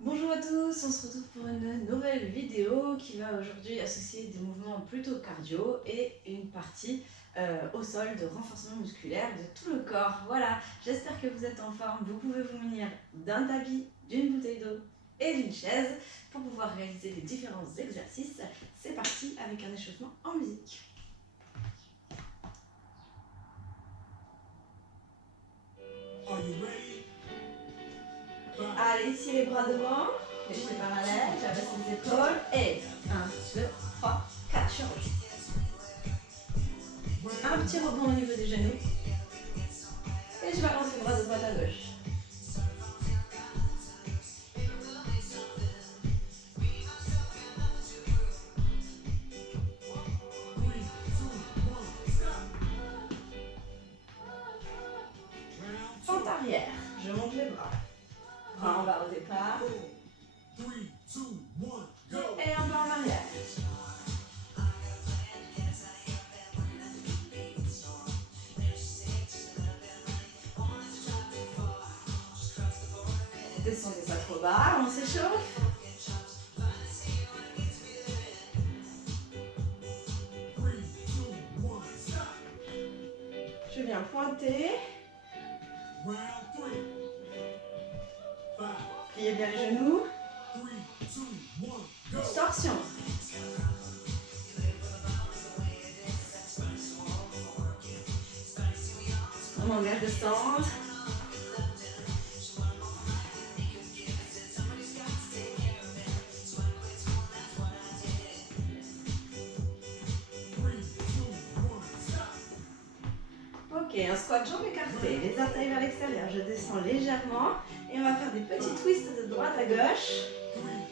Bonjour à tous, on se retrouve pour une nouvelle vidéo qui va aujourd'hui associer des mouvements plutôt cardio et une partie au sol de renforcement musculaire de tout le corps. Voilà, j'espère que vous êtes en forme. Vous pouvez vous munir d'un tapis, d'une bouteille d'eau et d'une chaise pour pouvoir réaliser les différents exercices. C'est parti avec un échauffement en musique. Allez, ici les bras devant, les pieds parallèles, j'abaisse les épaules et 1, 2, 3, 4, je relâche. Un petit rebond au niveau des genoux et je balance les bras de droite à gauche. Fente arrière, je monte les bras. Bras en bas au départ. Et en bas en arrière. Descendez pas trop bas, on s'échauffe. Je viens pointer. Pliez bien les genoux. Torsion. On engage le centre. Ok, un squat jambes écartées, les orteils vers l'extérieur. Je descends légèrement et on va faire des petits twists de droite à gauche.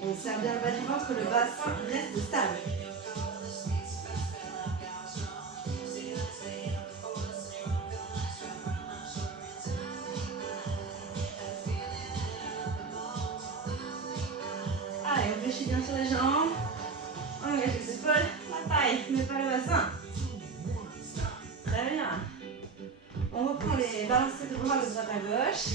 On serre bien le bas du ventre, le bassin reste stable. Allez, on fléchit bien sur les jambes. On engage les épaules, la taille, mais pas le bassin. Très bien. On reprend les balancés de bras de droite à gauche.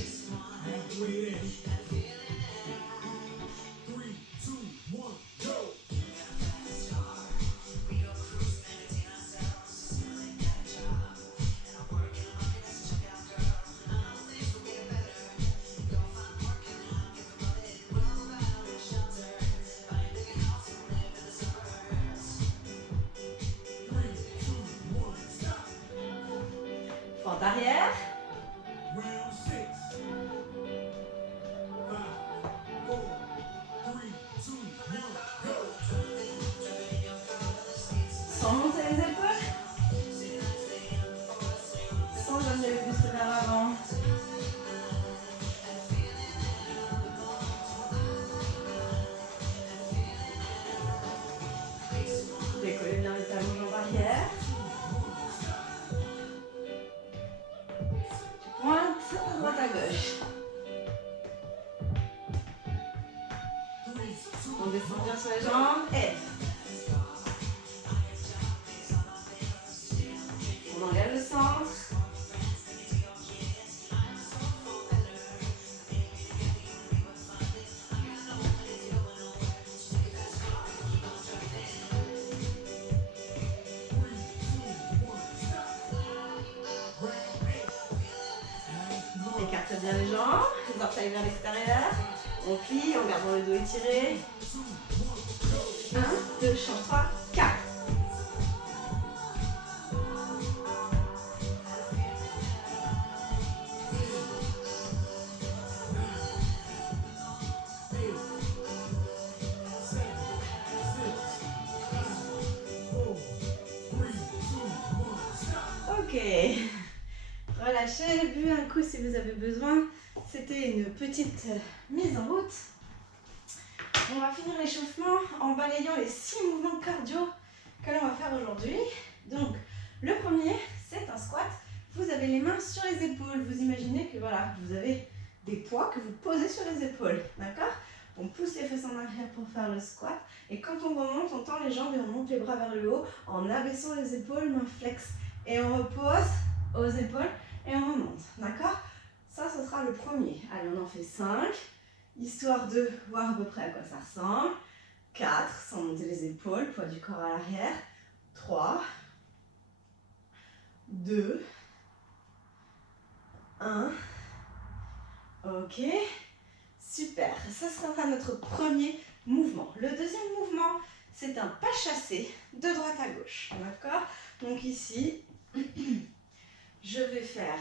Fente arrière. Sans monter les épaules. Sans amener le buste vers l'avant. Décollez bien les talons, jambes arrière. Pointe à droite à gauche. On descend bien sur les jambes et on engage le centre. Écarte bien les jambes, les orteils vers l'extérieur. On plie en gardant le dos étiré. 1, 2, change 3, 4. Ok. Relâchez, buvez un coup si vous avez besoin. C'était une petite mise en route. On va finir l'échauffement en balayant les 6 mouvements cardio que l'on va faire aujourd'hui. Donc, le premier, c'est un squat. Vous avez les mains sur les épaules. Vous imaginez que voilà, vous avez des poids que vous posez sur les épaules. D'accord? On pousse les fesses en arrière pour faire le squat. Et quand on remonte, on tend les jambes et on monte les bras vers le haut en abaissant les épaules, main flex. Et on repose aux épaules et on remonte. D'accord? Ça, ce sera le premier. Allez, on en fait 5, histoire de voir à peu près à quoi ça ressemble. 4, sans monter les épaules, poids du corps à l'arrière. 3, 2, 1. Ok, super. Ça sera notre premier mouvement. Le deuxième mouvement, c'est un pas chassé de droite à gauche. D'accord? Donc ici, je vais faire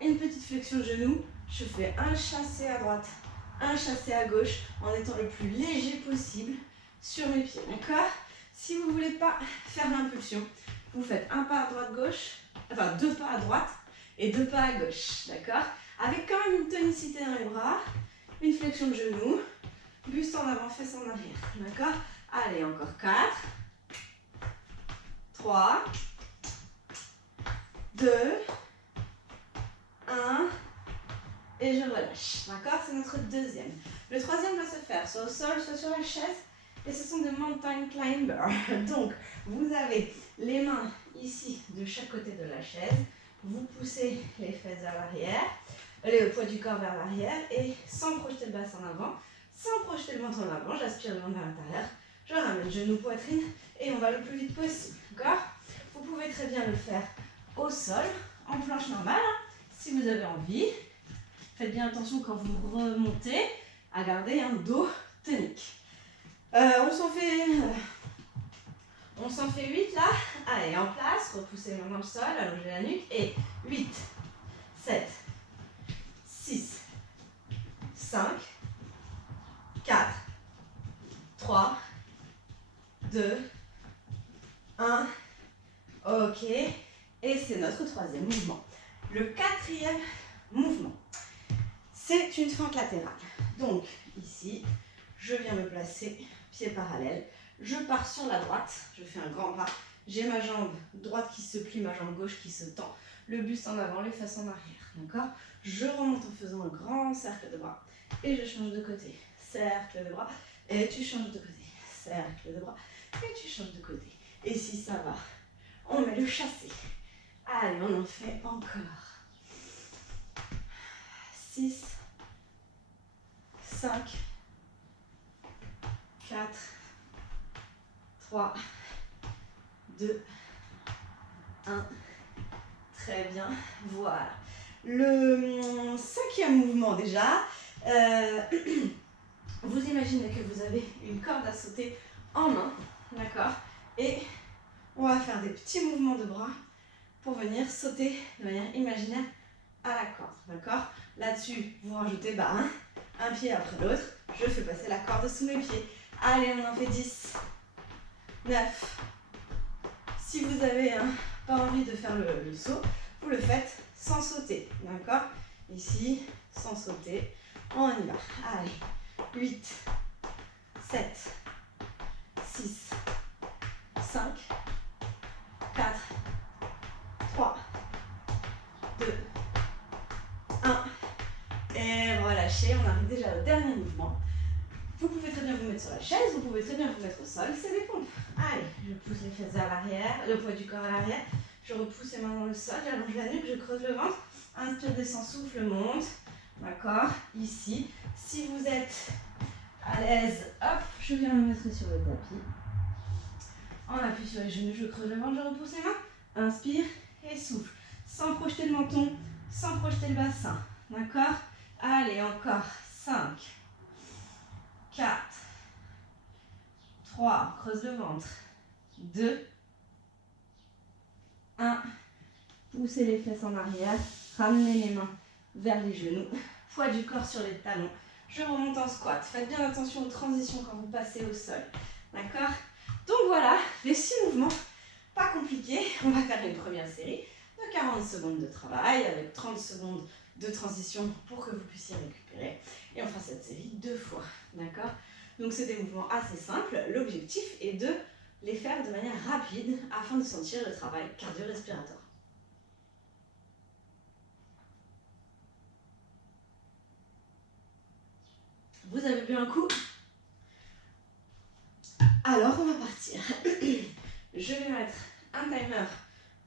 une petite flexion de genou. Je fais un chassé à droite, un chassé à gauche en étant le plus léger possible sur mes pieds. D'accord? Si vous ne voulez pas faire l'impulsion, vous faites un pas à droite-gauche, enfin 2 pas à droite et 2 pas à gauche. D'accord? Avec quand même une tonicité dans les bras, une flexion de genou, buste en avant, fesses en arrière. D'accord? Allez, encore 4, 3, 2, 1, et je relâche. D'accord? C'est notre deuxième. Le troisième va se faire soit au sol, soit sur la chaise. Et ce sont des mountain climbers. Donc, vous avez les mains ici de chaque côté de la chaise. Vous poussez les fesses vers l'arrière, le poids du corps vers l'arrière et sans projeter le bassin en avant, sans projeter le ventre en avant, j'aspire le ventre vers l'intérieur, je ramène genou, poitrine et on va le plus vite possible. D'accord? Vous pouvez très bien le faire au sol, en planche normale, si vous avez envie. Faites bien attention quand vous remontez à garder un dos tonique. On s'en fait 8 là. Allez, en place, repoussez les mains dans le sol, allongez la nuque. Et 8, 7, 6, 5, 4, 3, 2, 1. Ok. Et c'est notre troisième mouvement. Le quatrième mouvement, c'est une fente latérale. Donc, ici, je viens me placer, pied parallèle. Je pars sur la droite, je fais un grand pas. J'ai ma jambe droite qui se plie, ma jambe gauche qui se tend. Le buste en avant, les fesses en arrière. D'accord? Je remonte en faisant un grand cercle de bras. Et je change de côté. Cercle de bras. Et tu changes de côté. Cercle de bras. Et tu changes de côté. Et si ça va, on met le chassé. Allez, on en fait encore. 6, 5, 4, 3, 2, 1. Très bien, voilà. Le cinquième mouvement déjà, vous imaginez que vous avez une corde à sauter en main, d'accord? Et on va faire des petits mouvements de bras pour venir sauter de manière imaginaire à la corde, d'accord? Là-dessus, vous rajoutez un pied après l'autre. Je fais passer la corde sous mes pieds. Allez, on en fait 10, 9. Si vous avez pas envie de faire le saut, vous le faites sans sauter, d'accord? Ici, sans sauter, on y va. Allez, 8, 7, 6, 5, 4, 3, 2, 1. Et relâchez, on arrive déjà au dernier mouvement. Vous pouvez très bien vous mettre sur la chaise, vous pouvez très bien vous mettre au sol, c'est des pompes. Allez, je pousse les fesses vers l'arrière, le poids du corps à l'arrière. Je repousse les mains dans le sol, j'allonge la nuque, je creuse le ventre. Inspire, descend, souffle, monte. D'accord? Ici. Si vous êtes à l'aise, hop, je viens me mettre sur le tapis. On appuie sur les genoux, je creuse le ventre, je repousse les mains. Inspire et souffle. Sans projeter le menton, sans projeter le bassin. D'accord? Allez, encore. 5, 4, 3, creuse le ventre. 2, 1. Poussez les fesses en arrière. Ramenez les mains vers les genoux. Poids du corps sur les talons. Je remonte en squat. Faites bien attention aux transitions quand vous passez au sol. D'accord? Donc voilà, les 6 mouvements. Pas compliqués. On va faire une première série de 40 secondes de travail avec 30 secondes de transition pour que vous puissiez récupérer. Et on fera cette série 2 fois. D'accord? Donc c'est des mouvements assez simples. L'objectif est de les faire de manière rapide afin de sentir le travail cardio-respiratoire. Vous avez bu un coup? Alors on va partir. Je vais mettre un timer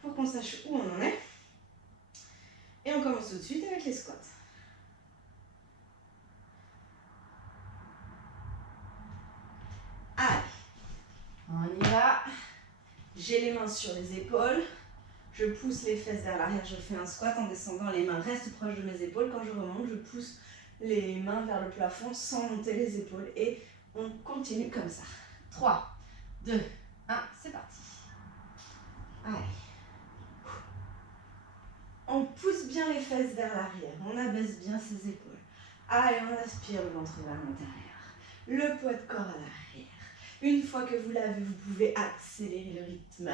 pour qu'on sache où on en est. Et on commence tout de suite avec les squats. J'ai les mains sur les épaules. Je pousse les fesses vers l'arrière, je fais un squat en descendant, les mains restent proches de mes épaules. Quand je remonte, je pousse les mains vers le plafond sans monter les épaules. Et on continue comme ça. 3, 2, 1, c'est parti. Allez. On pousse bien les fesses vers l'arrière, on abaisse bien ses épaules. Allez, on aspire le ventre vers l'intérieur. Le poids de corps à l'arrière. Une fois que vous l'avez, vous pouvez accélérer le rythme.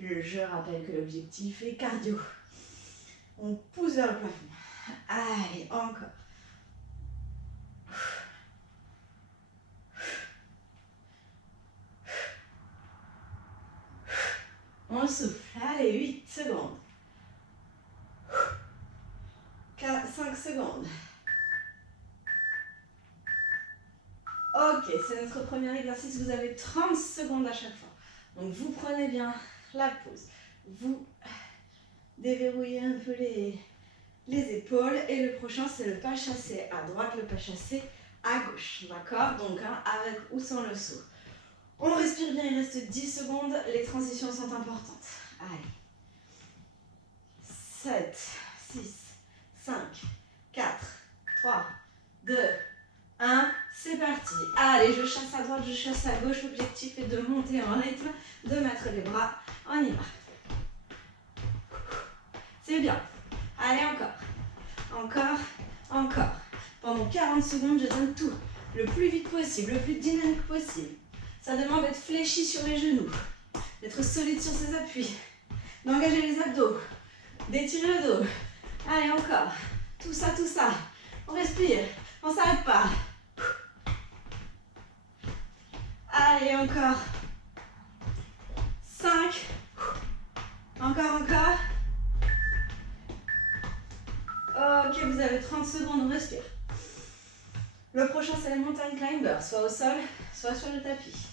Je rappelle que l'objectif est cardio. On pousse vers le plafond. Allez, encore. On souffle. Allez, 8 secondes. 5 secondes. Ok, c'est notre premier exercice. Vous avez 30 secondes à chaque fois. Donc, vous prenez bien la pause. Vous déverrouillez un peu les épaules. Et le prochain, c'est le pas chassé à droite, le pas chassé à gauche. D'accord? Donc, avec ou sans le saut. On respire bien, il reste 10 secondes. Les transitions sont importantes. Allez. 7, 6, 5, 4, 3, 2, 1. C'est parti. Allez, je chasse à droite, je chasse à gauche. L'objectif est de monter en rythme, de mettre les bras. On y va. C'est bien. Allez, encore. Encore, encore. Pendant 40 secondes, je donne tout. Le plus vite possible, le plus dynamique possible. Ça demande d'être fléchi sur les genoux, d'être solide sur ses appuis, d'engager les abdos, d'étirer le dos. Allez, encore. Tout ça, tout ça. On respire. On ne s'arrête pas. Allez, encore. 5. Encore, encore. Ok, vous avez 30 secondes, on respire. Le prochain, c'est les mountain climbers, soit au sol, soit sur le tapis.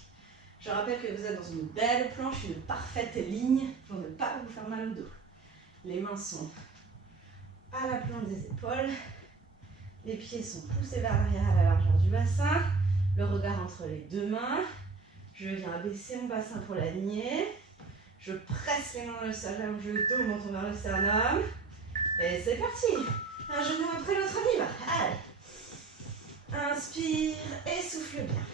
Je rappelle que vous êtes dans une belle planche, une parfaite ligne pour ne pas vous faire mal au dos. Les mains sont à la plante des épaules. Les pieds sont poussés vers l'arrière à la largeur du bassin. Le regard entre les deux mains. Je viens abaisser mon bassin pour l'aligner. Je presse les mains dans le sol, j'allonge le dos, monte vers le sternum. Et c'est parti. Un genou après l'autre, on y va. Allez. Inspire et souffle bien.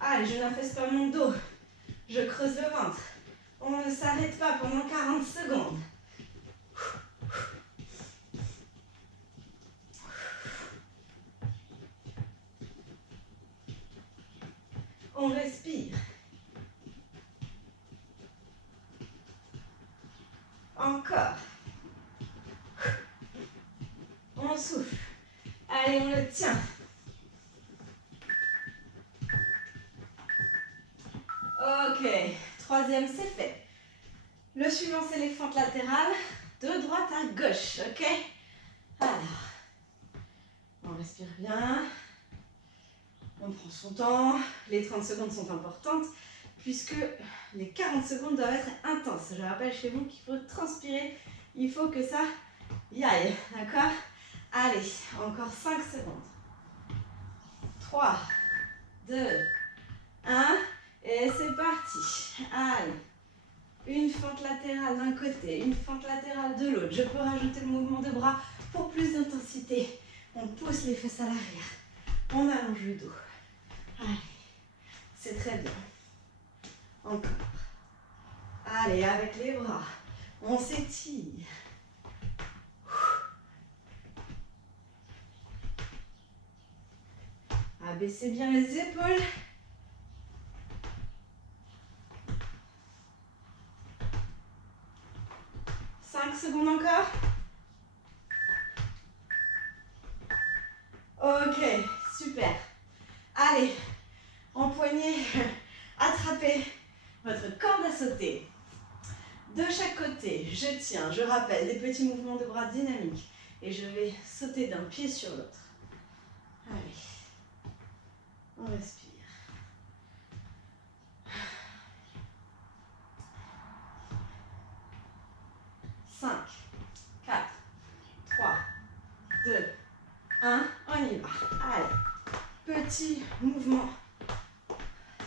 Allez, je n'affaisse pas mon dos. Je creuse le ventre. On ne s'arrête pas pendant 40 secondes. On respire. Encore. On souffle. Allez, on le tient. Ok, troisième, c'est fait. Le suivant, c'est les fentes latérales, de droite à gauche, ok? Alors, on respire bien. On prend son temps. Les 30 secondes sont importantes puisque les 40 secondes doivent être intenses. Je rappelle chez vous qu'il faut transpirer. Il faut que ça y aille, d'accord? Allez, encore 5 secondes. 3, 2, 1. Et c'est parti. Allez. Une fente latérale d'un côté, une fente latérale de l'autre. Je peux rajouter le mouvement de bras pour plus d'intensité. On pousse les fesses à l'arrière. On allonge le dos. Allez. C'est très bien. Encore. Allez, avec les bras. On s'étire. Abaissez bien les épaules. 5 secondes encore. Ok, super. Allez, empoignez, attrapez votre corde à sauter. De chaque côté, je tiens, je rappelle, des petits mouvements de bras dynamiques. Et je vais sauter d'un pied sur l'autre. Allez, on respire. 5, 4, 3, 2, 1, on y va. Allez, petit mouvement.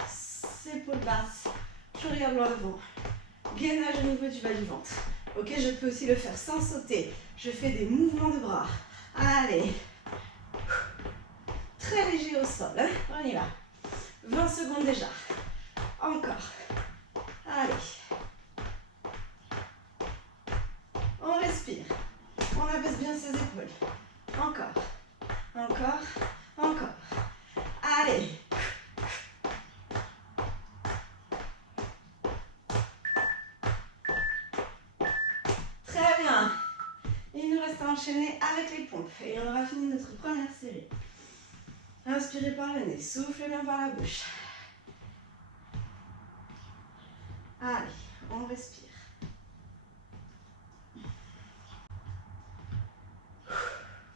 C'est épaules basses. Je regarde loin devant. Gainage au niveau du bas du ventre. Ok, je peux aussi le faire sans sauter. Je fais des mouvements de bras. Allez. Très léger au sol. Hein. On y va. 20 secondes déjà. Encore. Allez. On respire. On abaisse bien ses épaules. Encore. Encore. Encore. Allez. Très bien. Il nous reste à enchaîner avec les pompes. Et on aura fini notre première série. Inspirez par le nez. Soufflez bien par la bouche. Allez, on respire.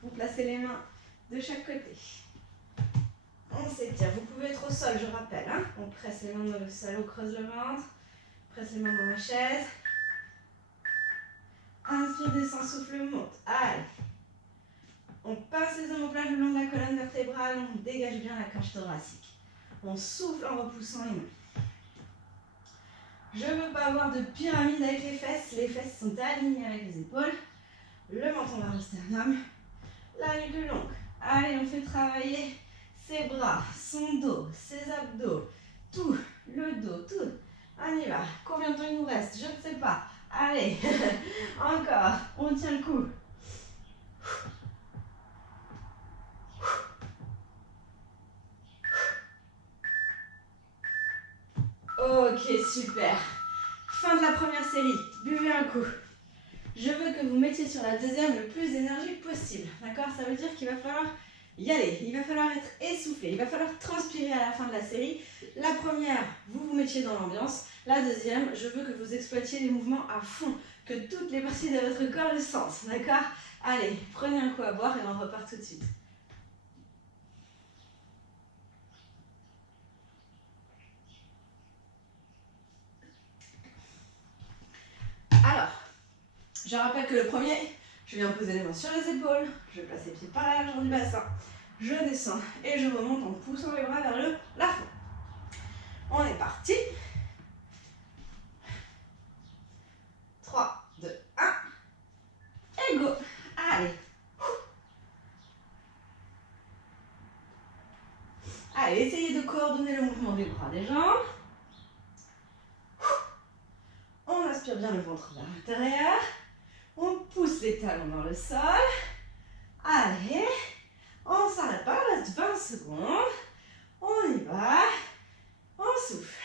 Vous placez les mains de chaque côté. On s'étire. Vous pouvez être au sol, je rappelle. Hein. On presse les mains dans le sol, on creuse le ventre. Presse les mains dans la chaise. Inspire, descend, souffle, monte. Allez. On passe les omoplates le long de la colonne vertébrale. On dégage bien la cage thoracique. On souffle en repoussant les mains. Je ne veux pas avoir de pyramide avec les fesses. Les fesses sont alignées avec les épaules. Le menton vers le sternum. La nuque longue. Allez, on fait travailler ses bras, son dos, ses abdos, tout, le dos, tout. On y va. Combien de temps il nous reste? Je ne sais pas. Allez, encore. On tient le coup. Ok, super. Fin de la première série. Buvez un coup. Je veux que vous mettiez sur la deuxième le plus d'énergie possible. D'accord? Ça veut dire qu'il va falloir y aller. Il va falloir être essoufflé. Il va falloir transpirer à la fin de la série. La première, vous vous mettiez dans l'ambiance. La deuxième, je veux que vous exploitiez les mouvements à fond. Que toutes les parties de votre corps le sentent. D'accord? Allez, prenez un coup à boire et on repart tout de suite. Alors, je rappelle que le premier, je viens poser les mains sur les épaules, je place les pieds par la largeur du bassin, je descends et je remonte en poussant les bras vers le plafond. On est parti. 3, 2, 1. Et go. Allez. Allez, essayez de coordonner le mouvement des bras, des jambes. On inspire bien le ventre vers l'intérieur. On pousse les talons dans le sol. Allez. On s'arrête pas, il reste 20 secondes. On y va. On souffle.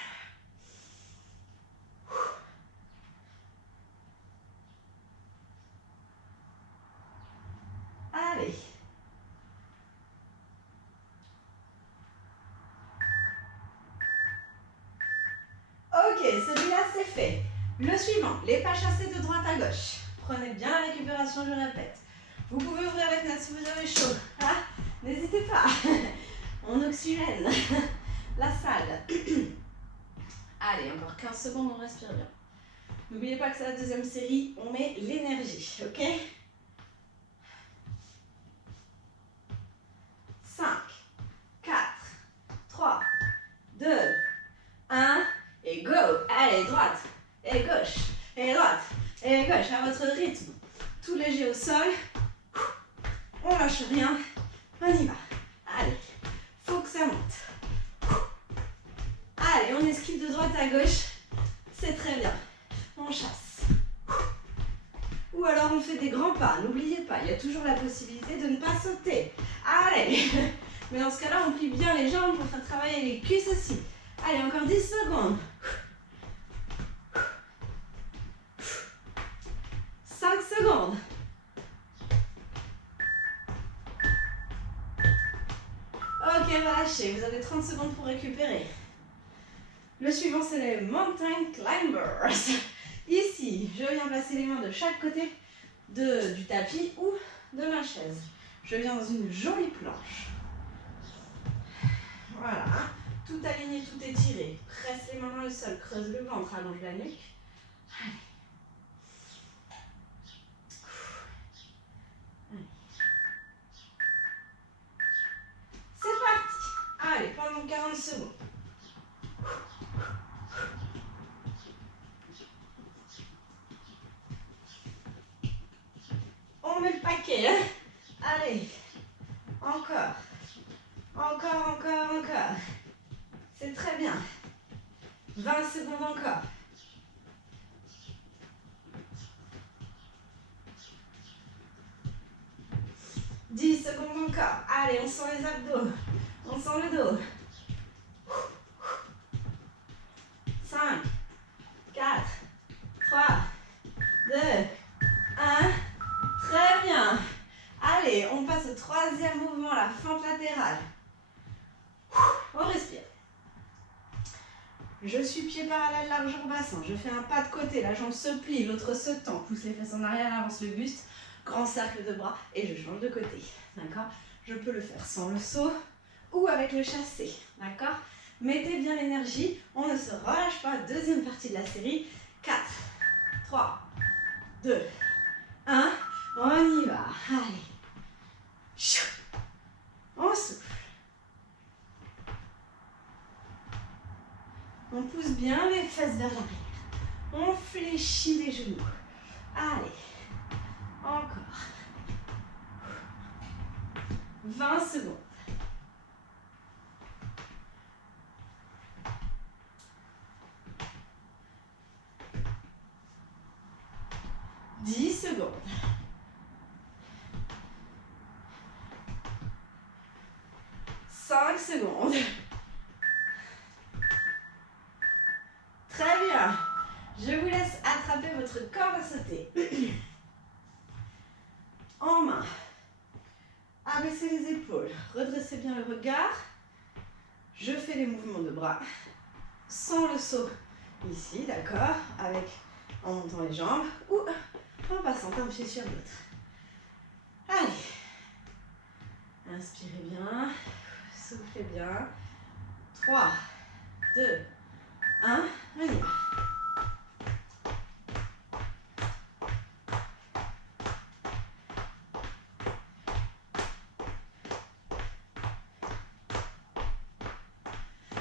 Allez. Ok, celui-là c'est fait. Le suivant, les pas chassés de droite à gauche. Prenez bien la récupération, je répète. Vous pouvez ouvrir les fenêtres si vous avez chaud. Ah, n'hésitez pas. On oxygène la salle. Allez, encore 15 secondes, on respire bien. N'oubliez pas que c'est la deuxième série, on met l'énergie, ok? 5, 4, 3, 2, 1, et go! Allez, droite, et gauche, et droite, et gauche, à votre rythme. Tout léger au sol. On lâche rien. On y va. Allez, faut que ça monte. Allez, on esquive de droite à gauche. C'est très bien. On chasse. Ou alors on fait des grands pas. N'oubliez pas, il y a toujours la possibilité de ne pas sauter. Allez. Mais dans ce cas-là, on plie bien les jambes pour faire travailler les cuisses aussi. Allez, encore 10 secondes. 5 secondes. Ok, relâchez. Vous avez 30 secondes pour récupérer. Le suivant, c'est les Mountain Climbers. Ici, je viens placer les mains de chaque côté du tapis ou de ma chaise. Je viens dans une jolie planche. Voilà. Tout aligné, tout étiré. Presse les mains dans le sol, creuse le ventre, allonge la nuque. Allez. C'est parti. Allez, pendant 40 secondes. met le paquet, hein. Allez, encore, encore, encore, encore. C'est très bien. 20 secondes encore. 10 secondes encore. Allez, on sent les abdos. On sent le dos. 5, 4, 3, 2, 1. Très bien. Allez, on passe au troisième mouvement, la fente latérale. On respire. Je suis pied parallèle, largeur bassin. Je fais un pas de côté, la jambe se plie, l'autre se tend. Pousse les fesses en arrière, avance le buste. Grand cercle de bras et je change de côté. D'accord? Je peux le faire sans le saut ou avec le chassé. D'accord? Mettez bien l'énergie. On ne se relâche pas. Deuxième partie de la série. 4, 3, 2, 1. On y va. Allez. On souffle. On pousse bien les fesses vers l'arrière. On fléchit les genoux. Allez. Encore. 20 secondes. Secondes. 5 secondes. Très bien. Je vous laisse attraper votre corde à sauter. En main. Abaissez les épaules. Redressez bien le regard. Je fais les mouvements de bras sans le saut. Ici, d'accord, en montant les jambes ou en passant un pied sur l'autre. Allez. Inspirez bien. Soufflez bien. 3, 2, 1. On y va.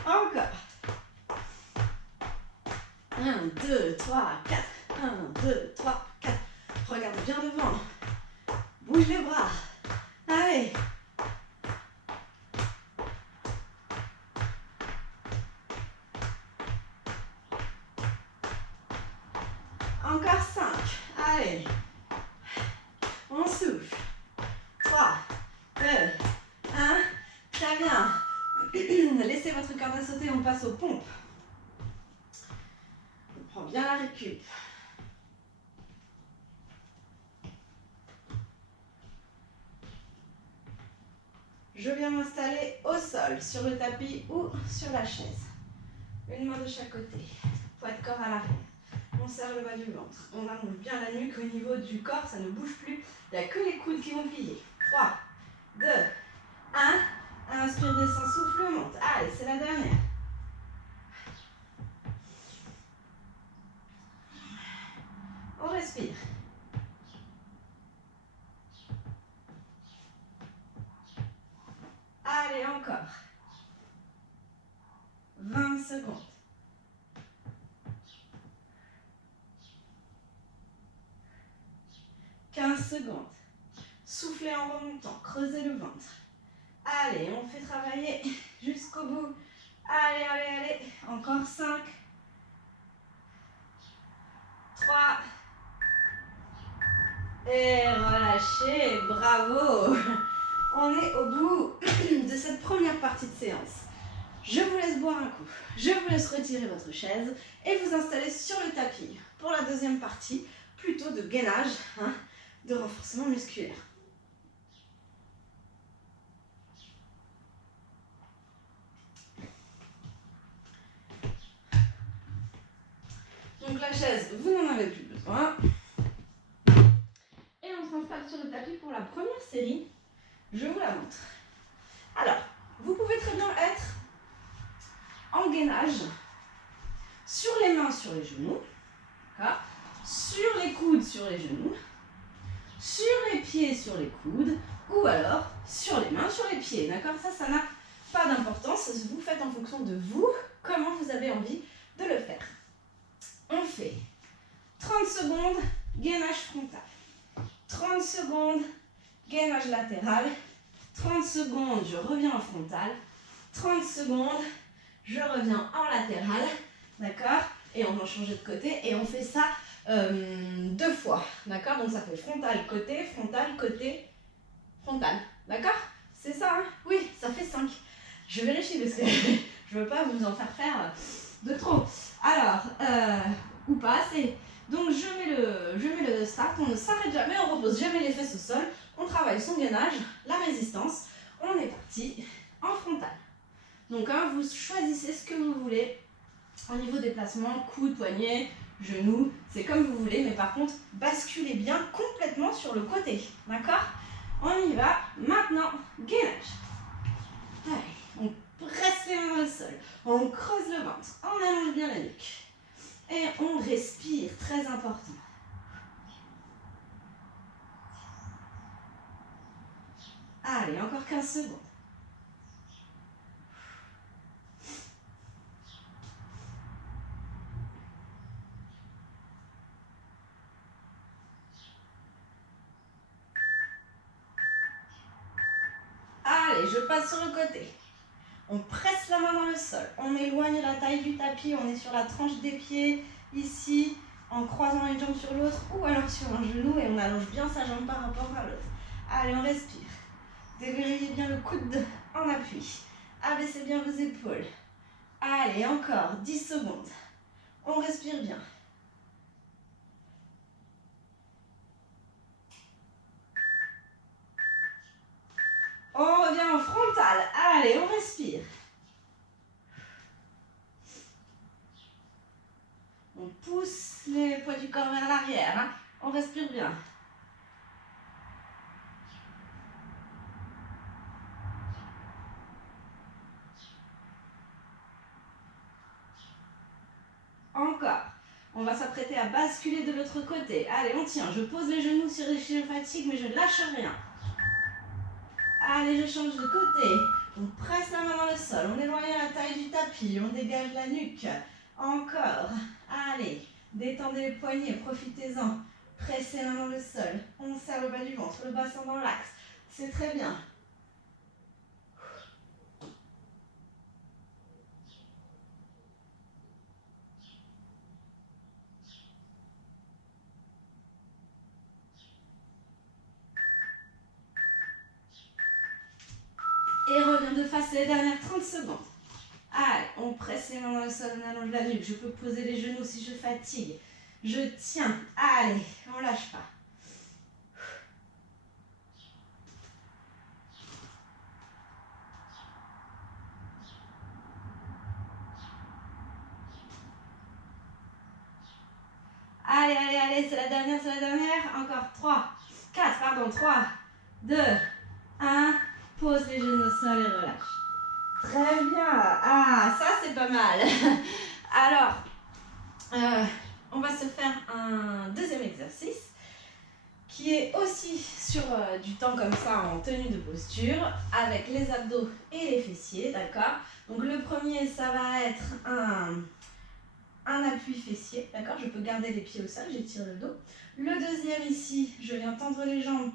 Encore. 1, 2, 3, 4. 1, 2, 3, 4. Regarde bien devant. Bouge les bras. Allez. Encore 5. Allez. On souffle. 3, 2, 1. Très bien. Laissez votre corde à sauter, on passe aux pompes. On prend bien la récup. Je viens m'installer au sol, sur le tapis ou sur la chaise. Une main de chaque côté. Poids de corps à l'arrière. On serre le bas du ventre. On allonge bien la nuque au niveau du corps, ça ne bouge plus. Il n'y a que les coudes qui vont plier. 3, 2, 1. Inspire, descend, souffle, monte. Allez, c'est la dernière. On respire. Allez, encore. 20 secondes. 15 secondes. Soufflez en remontant, creusez le ventre. Allez, on fait travailler jusqu'au bout. Allez, allez, allez. Encore 5. 3. Et relâchez. Bravo. On est au bout de cette première partie de séance. Je vous laisse boire un coup. Je vous laisse retirer votre chaise et vous installer sur le tapis pour la deuxième partie, plutôt de gainage, de renforcement musculaire. Donc la chaise, vous n'en avez plus besoin. Et on s'installe sur le tapis pour la première série. Je vous la montre. Alors, vous pouvez très bien être en gainage, sur les mains, sur les genoux, sur les coudes, sur les genoux, sur les pieds, sur les coudes, ou alors sur les mains, sur les pieds. D'accord? Ça n'a pas d'importance. Vous faites en fonction de vous, comment vous avez envie de le faire. On fait 30 secondes, gainage frontal. 30 30 secondes, gainage latéral. 30 secondes, je reviens en frontal. 30 secondes, je reviens en latéral. D'accord? Et on va changer de côté et on fait ça 2 fois. D'accord? Donc ça fait frontal, côté, frontal. D'accord? C'est ça, hein? Oui, ça fait 5. Je vérifie parce que je veux pas vous en faire de trop. Alors, ou pas assez. Donc je mets le start, on ne s'arrête jamais, on repose jamais les fesses au sol. On travaille son gainage, la résistance. On est parti en frontal. Donc hein, vous choisissez ce que vous voulez. Au niveau des placements, coude, poignet, genou, c'est comme vous voulez. Mais par contre, basculez bien complètement sur le côté. D'accord? On y va. Maintenant, gainage. Allez, on presse les mains au sol. On creuse le ventre. On allonge bien la nuque. Et on respire, très important. Allez, encore 15 secondes. Allez, je passe sur le côté. On presse la main dans le sol. On éloigne la taille du tapis. On est sur la tranche des pieds, ici, en croisant une jambe sur l'autre ou alors sur un genou et on allonge bien sa jambe par rapport à l'autre. Allez, on respire. Déverrouillez bien le coude en appui. Abaissez bien vos épaules. Allez, encore 10 secondes. On respire bien. On revient en frontal. Allez, on respire. On pousse les poids du corps vers l'arrière. Hein. On respire bien. Encore. On va s'apprêter à basculer de l'autre côté. Allez, on tient. Je pose les genoux sur les chevilles fatigues, mais je ne lâche rien. Allez, je change de côté. On presse la main dans le sol. On éloigne la taille du tapis. On dégage la nuque. Encore. Allez, détendez les poignets. Profitez-en. Pressez la main dans le sol. On serre le bas du ventre, le bassin dans l'axe. C'est très bien. Et reviens de face les dernières 30 secondes. Allez, on presse les mains dans le sol, on allonge la nuque. Je peux poser les genoux si je fatigue. Je tiens. Allez, on lâche pas. Allez, allez, allez, c'est la dernière, c'est la dernière. Encore 3, 2, 1. Pose les genoux au sol et relâche. Très bien. Ah, ça c'est pas mal. Alors, on va se faire un deuxième exercice qui est aussi sur du temps comme ça en tenue de posture avec les abdos et les fessiers, d'accord? Donc le premier, ça va être un appui fessier, d'accord? Je peux garder les pieds au sol, j'étire le dos. Le deuxième ici, je viens tendre les jambes,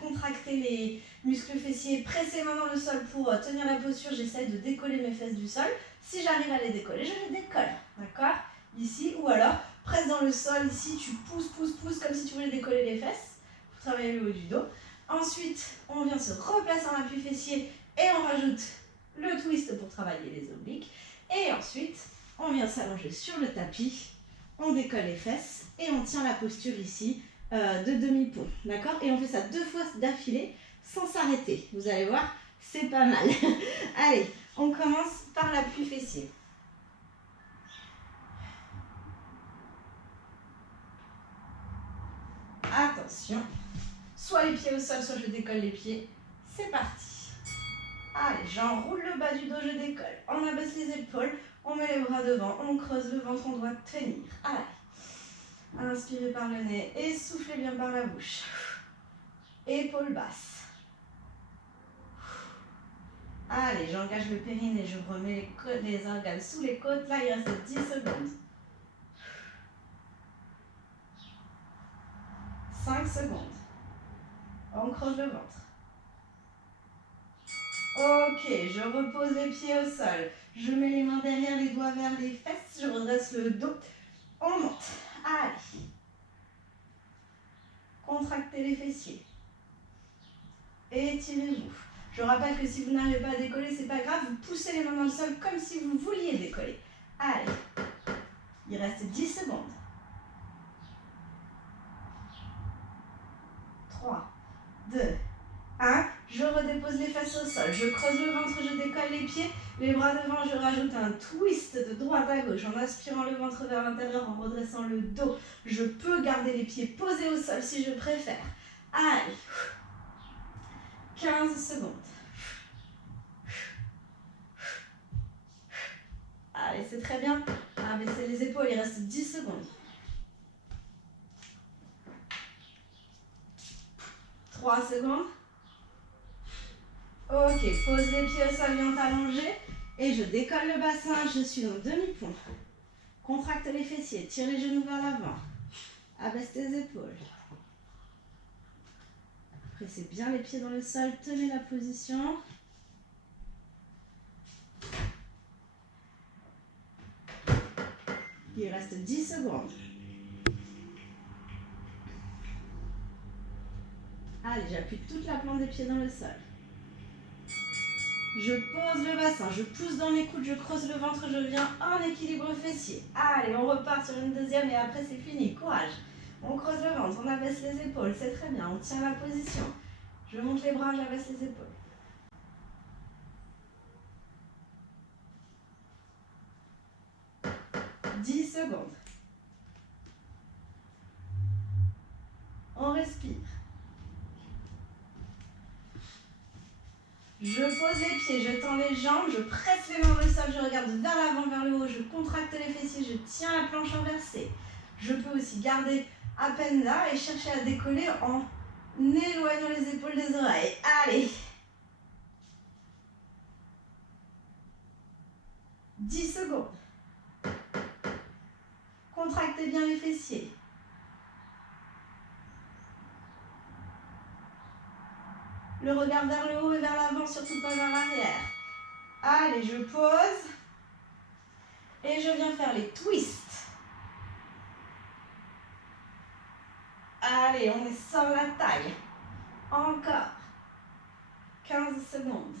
contracter les muscles fessiers, presser les mains dans le sol pour tenir la posture. J'essaie de décoller mes fesses du sol. Si j'arrive à les décoller, je les décolle, d'accord? Ici, ou alors, presse dans le sol, ici, tu pousses, pousses, pousses, comme si tu voulais décoller les fesses pour travailler le haut du dos. Ensuite, on vient se replacer en appui fessier et on rajoute le twist pour travailler les obliques. Et ensuite, on vient s'allonger sur le tapis, on décolle les fesses et on tient la posture ici de demi-pont, d'accord? Et on fait ça 2 fois d'affilée sans s'arrêter. Vous allez voir, c'est pas mal. Allez, on commence par l'appui fessier. Attention, soit les pieds au sol, soit je décolle les pieds. C'est parti. Allez, j'enroule le bas du dos, je décolle. On abaisse les épaules. On met les bras devant, on creuse le ventre, on doit tenir. Allez, inspirez par le nez et soufflez bien par la bouche. Épaules basses. Allez, j'engage le périnée, je remets les organes sous les côtes. Là, il reste 10 secondes. 5 secondes. On creuse le ventre. Ok, je repose les pieds au sol. Je mets les mains derrière, les doigts vers les fesses. Je redresse le dos. On monte. Allez. Contractez les fessiers. Étirez-vous. Je rappelle que si vous n'arrivez pas à décoller, c'est pas grave. Vous poussez les mains dans le sol comme si vous vouliez décoller. Allez. Il reste 10 secondes. 3, 2, 1. Je redépose les fesses au sol. Je creuse le ventre, je décolle les pieds. Les bras devant, je rajoute un twist de droite à gauche en aspirant le ventre vers l'intérieur, en redressant le dos. Je peux garder les pieds posés au sol si je préfère. Allez. 15 secondes. Allez, c'est très bien. Abaissez les épaules, il reste 10 secondes. 3 secondes. Ok, pose les pieds au sol, viens t'allonger. Et je décolle le bassin, je suis en demi-pont. Contracte les fessiers, tire les genoux vers l'avant. Abaisse tes épaules. Pressez bien les pieds dans le sol, tenez la position. Il reste 10 secondes. Allez, j'appuie toute la plante des pieds dans le sol. Je pose le bassin, je pousse dans mes coudes, je creuse le ventre, je viens en équilibre fessier. Allez, on repart sur une deuxième et après c'est fini. Courage. On creuse le ventre, on abaisse les épaules, c'est très bien, on tient la position. Je monte les bras, j'abaisse les épaules. « 10 secondes. On respire. Je pose les pieds, je tends les jambes, je presse les mains dans le sol, je regarde vers l'avant, vers le haut, je contracte les fessiers, je tiens la planche inversée. Je peux aussi garder à peine là et chercher à décoller en éloignant les épaules des oreilles. Allez. 10 secondes. Contractez bien les fessiers. Le regard vers le haut et vers l'avant, surtout pas vers l'arrière. Allez, je pose. Et je viens faire les twists. Allez, on est sur la taille. Encore. 15 secondes.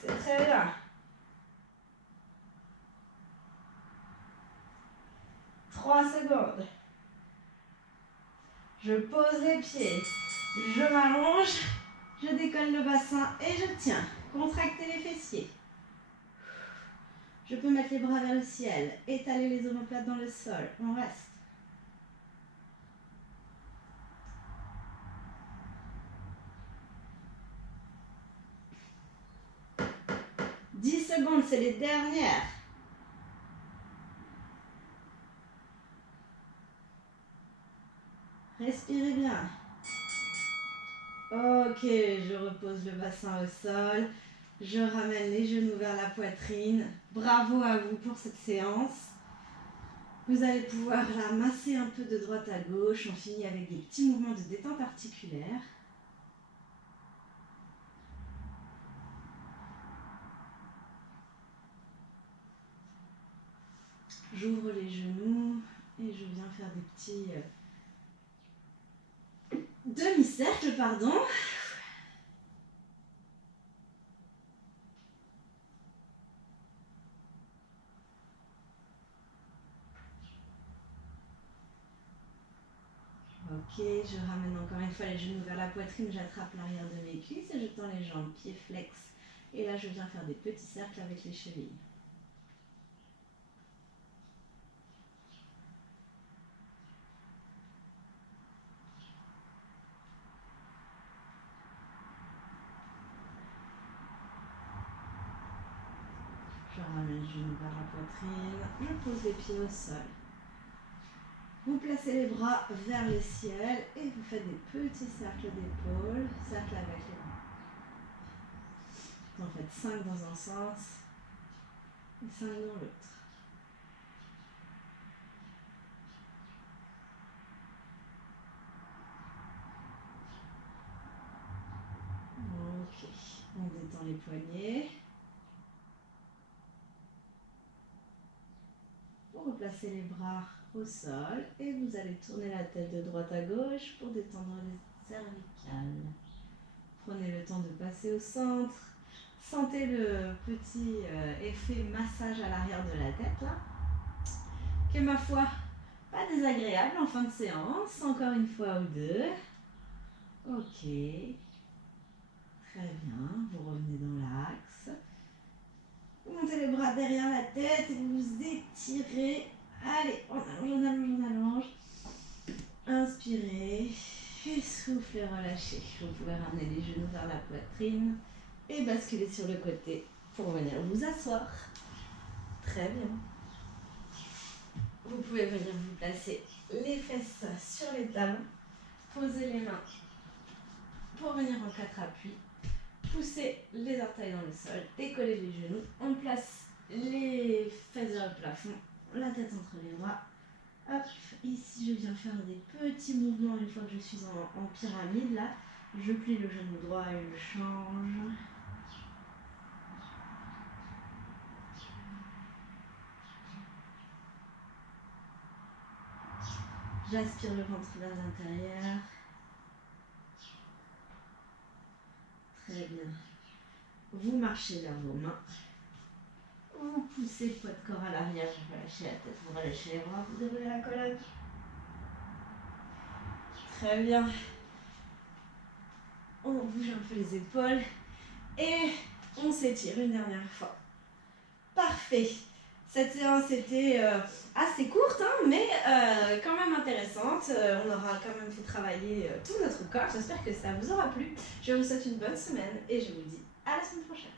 C'est très bien. 3 secondes. Je pose les pieds. Je m'allonge. Je décolle le bassin et je tiens. Contractez les fessiers. Je peux mettre les bras vers le ciel. Étaler les omoplates dans le sol. On reste. « 10 secondes, c'est les dernières. Respirez bien. Ok, je repose le bassin au sol. Je ramène les genoux vers la poitrine. Bravo à vous pour cette séance. Vous allez pouvoir la masser un peu de droite à gauche. On finit avec des petits mouvements de détente articulaire. J'ouvre les genoux et je viens faire des petits demi-cercles, pardon. Ok, je ramène encore une fois les genoux vers la poitrine, j'attrape l'arrière de mes cuisses et je tends les jambes, pieds flex. Et là, je viens faire des petits cercles avec les chevilles. Je ramène les genoux vers la poitrine, je pose les pieds au sol. Vous placez les bras vers le ciel et vous faites des petits cercles d'épaules, cercles avec les bras. Vous en faites 5 dans un sens et 5 dans l'autre. détend les poignets. Vous replacez les bras au sol et vous allez tourner la tête de droite à gauche pour détendre les cervicales. Prenez le temps de passer au centre. Sentez le petit effet massage à l'arrière de la tête là, qui est ma foi pas désagréable en fin de séance. Encore une fois ou deux. Ok. Très bien. Vous revenez dans l'axe. Vous montez les bras derrière la tête et vous vous étirez. Allez, on allonge, on allonge, on allonge. Inspirez. Et soufflez, relâchez. Vous pouvez ramener les genoux vers la poitrine et basculer sur le côté pour venir vous asseoir. Très bien. Vous pouvez venir vous placer les fesses sur les talons. Posez les mains pour venir en 4 appuis. Poussez les orteils dans le sol. Décollez les genoux. On place les fesses vers le plafond. La tête entre les bras. Hop, ici je viens faire des petits mouvements une fois que je suis en pyramide là. Je plie le genou droit et je change. J'aspire le ventre vers l'intérieur. Très bien. Vous marchez vers vos mains. Vous poussez le poids de corps à l'arrière, vous relâchez la tête, vous relâchez les bras, vous déroulez la colonne. Très bien. On bouge un peu les épaules et on s'étire une dernière fois. Parfait. Cette séance était assez courte, hein, mais quand même intéressante. On aura quand même fait travailler tout notre corps. J'espère que ça vous aura plu. Je vous souhaite une bonne semaine et je vous dis à la semaine prochaine.